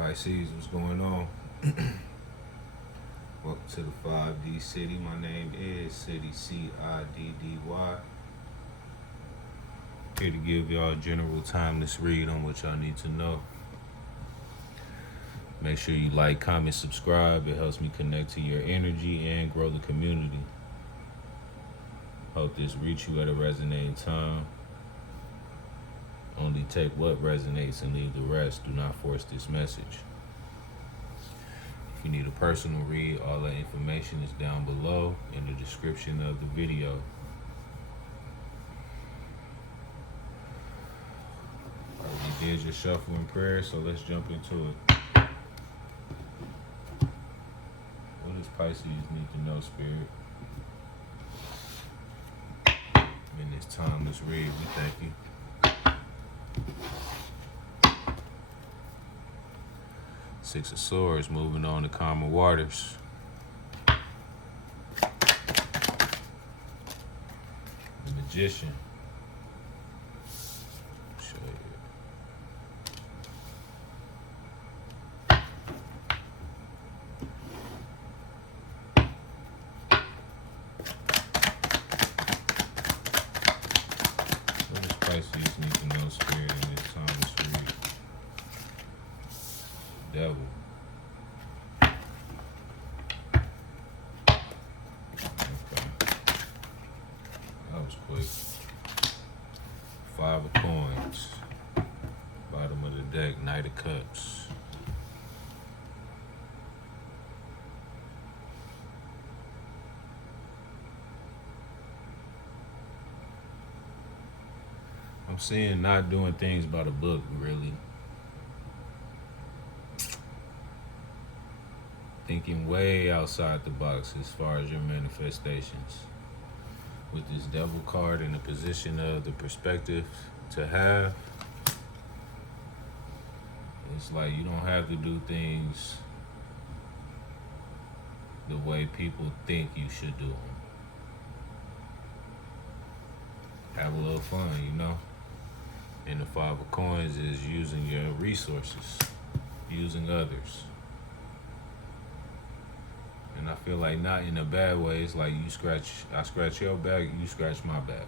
Pisces, what's going on? Welcome to the 5D City. My name is CIDDY, CIDDY. Here to give y'all a general timeless read on what y'all need to know. Make sure you like, comment, subscribe. It helps me connect to your energy and grow the community. Hope this reach you at a resonating time. Only take what resonates and leave the rest. Do not force this message. If you need a personal read, all that information is down below in the description of the video. You did your shuffle and prayer, so let's jump into it. What does Pisces need to know, Spirit? In this timeless read, we thank you. Six of Swords, moving on to calmer waters. The Magician. Show you. What does Pisces need to know, Spirit, in this timeless read? Devil. Okay. That was quick. 5 of Coins. Bottom of the deck, Knight of Cups. I'm seeing not doing things by the book, really. Thinking way outside the box as far as your manifestations. With this Devil card in the position of the perspective to have, it's like you don't have to do things the way people think you should do them. Have a little fun, you know? And the 5 of Coins is using your resources, using others. And I feel like not in a bad way. It's like I scratch your back, you scratch my back.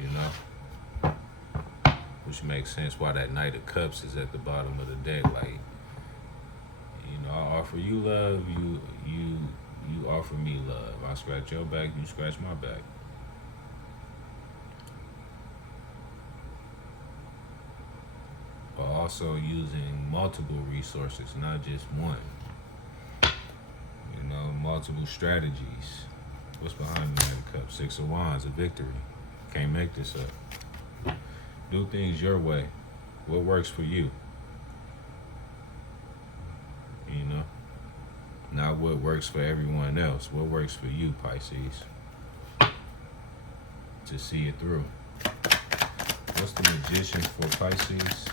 You know? Which makes sense why that Knight of Cups is at the bottom of the deck. Like, you know, I offer you love, you offer me love. I scratch your back, you scratch my back. But also using multiple resources, not just one. You know, multiple strategies. What's behind the Knight of Cups? 6 of Wands, a victory. Can't make this up. Do things your way. What works for you? You know? Not what works for everyone else. What works for you, Pisces? To see it through. What's the Magician for Pisces?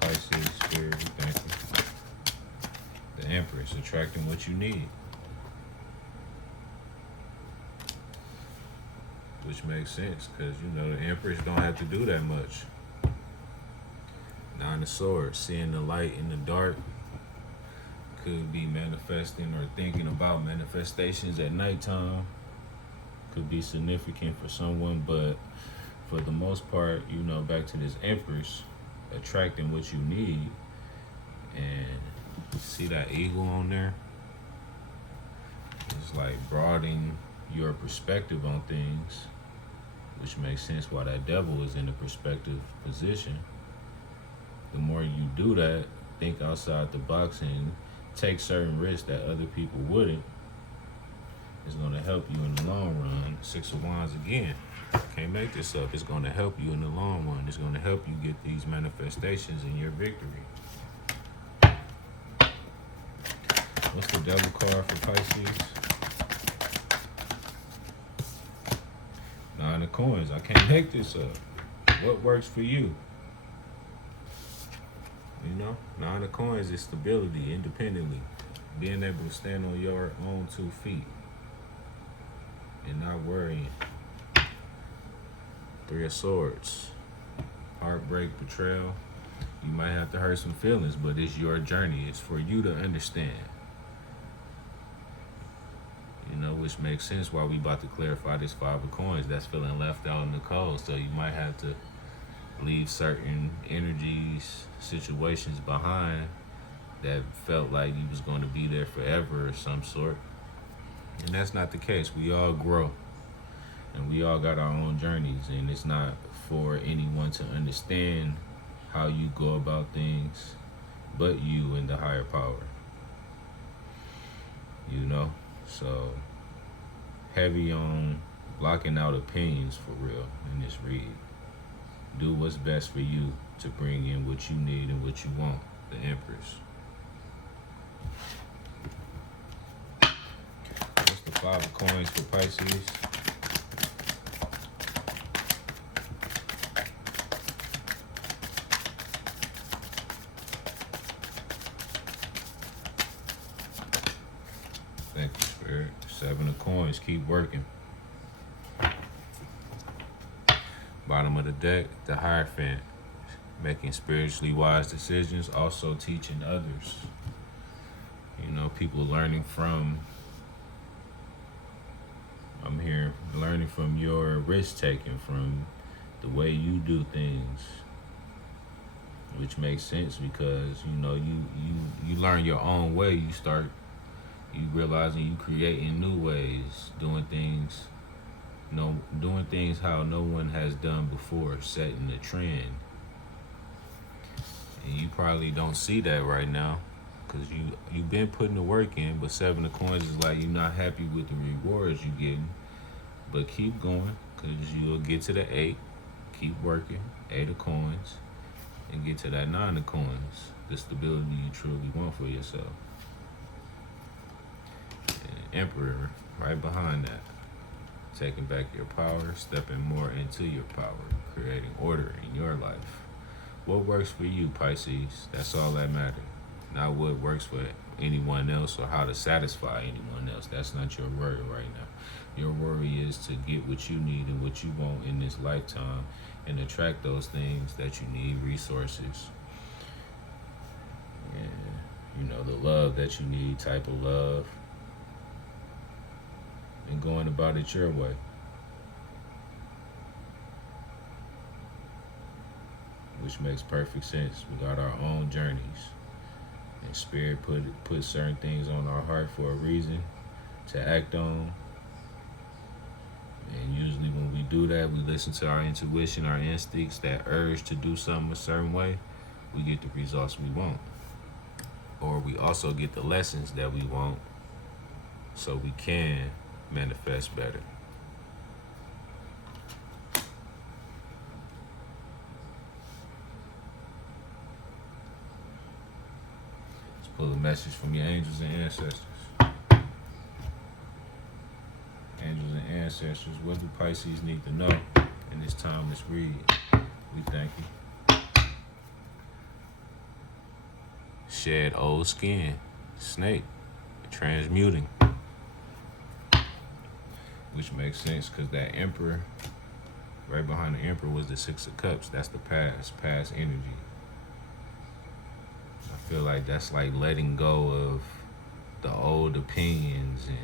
Pisces, Spirit, we thank you. The Empress, attracting what you need. Which makes sense, because, you know, the Empress don't have to do that much. 9 of Swords, seeing the light in the dark. Could be manifesting or thinking about manifestations at nighttime. Could be significant for someone, but for the most part, you know, back to this Empress, attracting what you need. And see that eagle on there? It's like broadening your perspective on things, which makes sense why that Devil is in the perspective position. The more you do that, think outside the box and take certain risks that other people wouldn't, it's going to help you in the long run. 6 of Wands again. Can't make this up. It's going to help you in the long run. It's going to help you get these manifestations in your victory. What's the Devil card for Pisces? 9 of Coins. I can't make this up. What works for you? Nine of Coins is stability, independently, being able to stand on your own 2 feet and not worrying. Three of Swords, heartbreak, betrayal. You might have to hurt some feelings, but it's your journey. It's for you to understand. Which makes sense why we about to clarify this Five of Coins. That's feeling left out in the cold. So you might have to leave certain energies, situations behind that felt like you was going to be there forever or some sort. And that's not the case. We all grow. And we all got our own journeys. And it's not for anyone to understand how you go about things but you and the higher power. So heavy on blocking out opinions for real in this read. Do what's best for you to bring in what you need and what you want. The Empress. What's the Five of Coins for Pisces? Thank you, Spirit. Seven of Coins. Keep working. Bottom of the deck, the Hierophant. Making spiritually wise decisions, also teaching others. People learning from, I'm here, learning from your risk taking, from the way you do things, which makes sense because, you learn your own way. You realizing you creating new ways, doing things how no one has done before, setting the trend. And you probably don't see that right now because you've been putting the work in, but Seven of Coins is like you're not happy with the rewards you're getting. But keep going because you'll get to the 8, keep working, 8 of Coins, and get to that 9 of Coins, the stability you truly want for yourself. And Emperor right behind that. Taking back your power, stepping more into your power, creating order in your life. What works for you, Pisces? That's all that matters. Not what works for anyone else or how to satisfy anyone else. That's not your worry right now. Your worry is to get what you need and what you want in this lifetime and attract those things that you need, resources. And, the love that you need, type of love. And going about it your way. Which makes perfect sense. We got our own journeys. And Spirit put certain things on our heart for a reason to act on. And usually when we do that, we listen to our intuition, our instincts, that urge to do something a certain way, we get the results we want. Or we also get the lessons that we want so we can manifest better. Pull a message from your angels and ancestors. Angels and ancestors, what do Pisces need to know in this timeless read? We thank you. Shed old skin. Snake. Transmuting. Which makes sense because that Emperor, right behind the Emperor was the Six of Cups. That's the past energy. I feel like that's like letting go of the old opinions and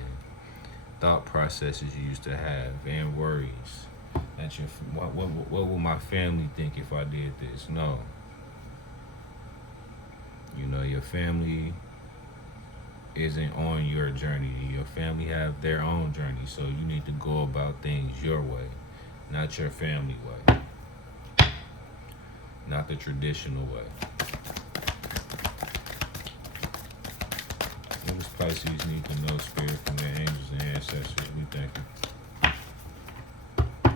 thought processes you used to have and worries. That what will my family think if I did this? No. Your family isn't on your journey. Your family have their own journey, so you need to go about things your way, not your family way, not the traditional way. What does Pisces need to know, Spirit, from their angels and ancestors? We thank you.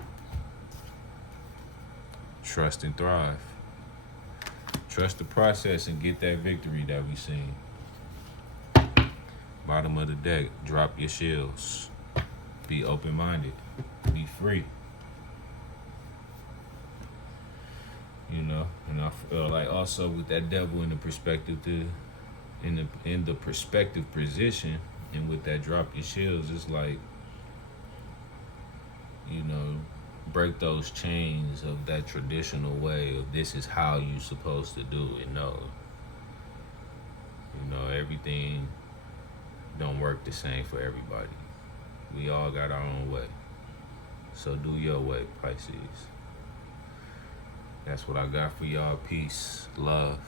Trust and thrive. Trust the process and get that victory that we seen. Bottom of the deck, drop your shields. Be open-minded. Be free. and I feel like also with that devil in the perspective in the perspective position, and with that drop your shields, it's like, you know, break those chains of that traditional way of this is how you supposed to do it. No, you know, everything don't work the same for everybody. We all got our own way. So do your way, Pisces. That's what I got for y'all. Peace, love.